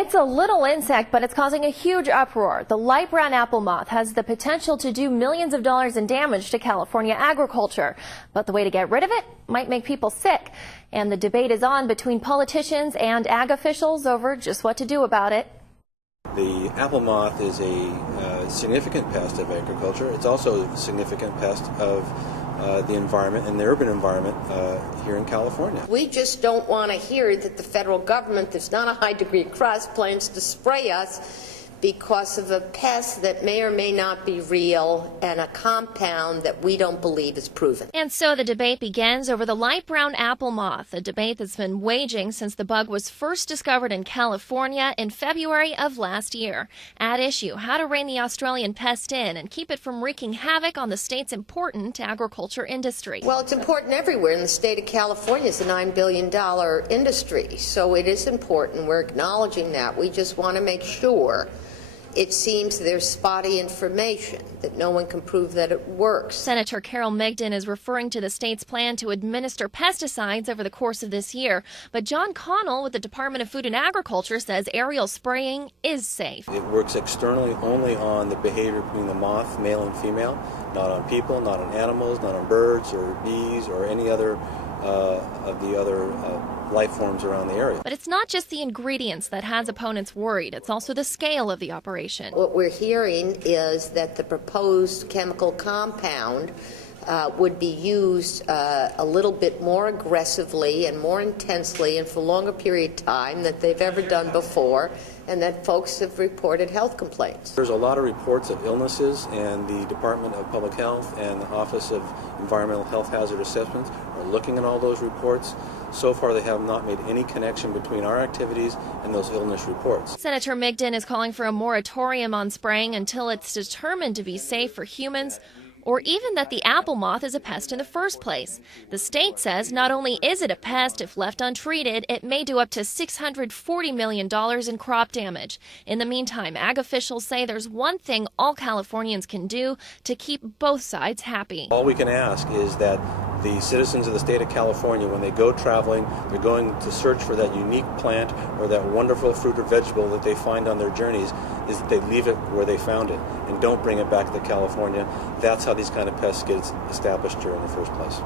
It's a little insect, but it's causing a huge uproar. The light brown apple moth has the potential to do millions of dollars in damage to California agriculture. But the way to get rid of it might make people sick. And the debate is on between politicians and ag officials over just what to do about it. The apple moth is a significant pest of agriculture. It's also a significant pest of the environment and the urban environment here in California. We just don't want to hear that the federal government, there's not a high degree of trust, plans to spray us because of a pest that may or may not be real and a compound that we don't believe is proven. And so the debate begins over the light brown apple moth, a debate that's been waging since the bug was first discovered in California in February of last year. At issue, how to rein the Australian pest in and keep it from wreaking havoc on the state's important agriculture industry. Well, it's important everywhere. In the state of California, it's a $9 billion industry, so it is important. We're acknowledging that. We just want to make sure. It seems there's spotty information, that no one can prove that it works. Senator Carole Migden is referring to the state's plan to administer pesticides over the course of this year. But John Connell with the Department of Food and Agriculture says aerial spraying is safe. It works externally only on the behavior between the moth, male and female, not on people, not on animals, not on birds or bees or any other of the other life forms around the area. But it's not just the ingredients that has opponents worried. It's also the scale of the operation. What we're hearing is that the proposed chemical compound would be used a little bit more aggressively and more intensely and for a longer period of time than they've ever done before, and that folks have reported health complaints. There's a lot of reports of illnesses, and the Department of Public Health and the Office of Environmental Health Hazard Assessments are looking at all those reports. So far, they have not made any connection between our activities and those illness reports. Senator Migden is calling for a moratorium on spraying until it's determined to be safe for humans, or even that the apple moth is a pest in the first place. The state says not only is it a pest, if left untreated, it may do up to $640 million in crop damage. In the meantime, ag officials say there's one thing all Californians can do to keep both sides happy. All we can ask is that the citizens of the state of California, when they go traveling, they're going to search for that unique plant or that wonderful fruit or vegetable that they find on their journeys, is that they leave it where they found it and don't bring it back to California. That's how these kind of pests get established here in the first place.